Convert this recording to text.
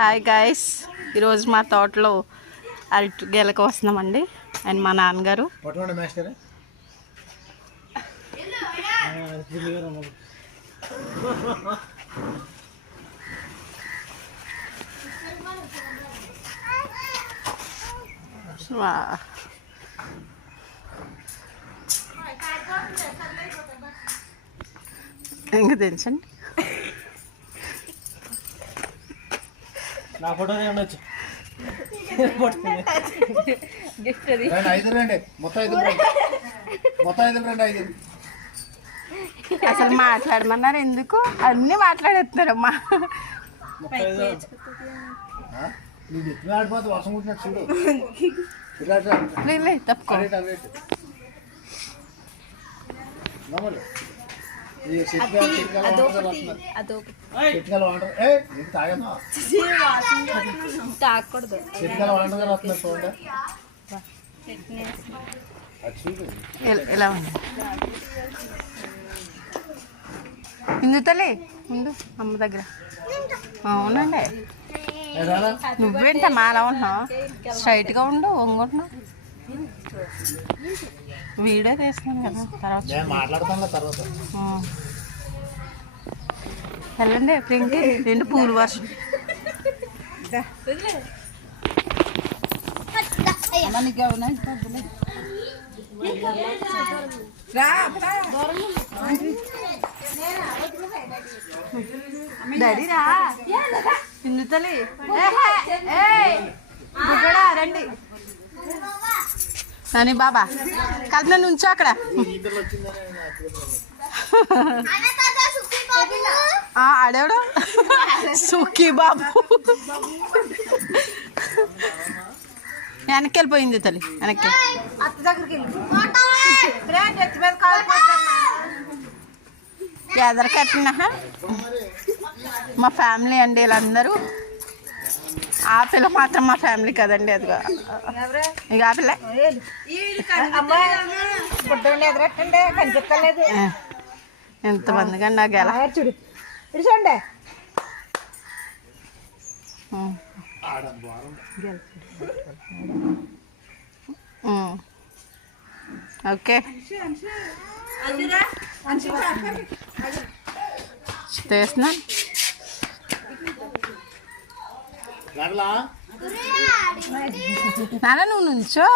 Hi guys, ఈరోజు మా తోటలో అరటి గెలకు వస్తున్నామండి. అండ్ మా నాన్నగారు ఇంకా తెచ్చండి. నా ఫోటో ఉండొచ్చు. అసలు మాట్లాడమన్నారు ఎందుకు? అన్ని మాట్లాడేస్తున్నారమ్మా. వర్షం కుట్టినట్టు చూడు. తప్పుకో. తాకూడదు. ఎలా ఉంది ఇందు తల్లి? ముందు అమ్మ దగ్గర. అవునండి, నువ్వేంటమ్మా అలా ఉంటున్నావు? స్ట్రైట్గా ఉండు, వంగుంటున్నావు. వీడియో తీస్తున్నాను కదా, తర్వాత వెళ్ళండి. ప్రింక్ రెండు పూలు వర్షం. డాడీ రా, ఇందు తల్లి రండి. అని బాబా కల్పన నుంచో అక్కడ. ఆడేవాడు సుఖీ బాబు. వెనక్కి వెళ్ళిపోయింది తల్లి, వెనక్కి. ఎదరకట్టిన మా ఫ్యామిలీ అండి వీళ్ళందరూ. ఆ పిల్ల మాత్రం మా ఫ్యామిలీ కదండి. అదిగా ఇక ఆ పిల్ల ఎంతమందిగా నాకు ఎలా చూడు చూడండి. ఓకే, చేస్తున్నా. నాన్న నువ్వు నుంచో.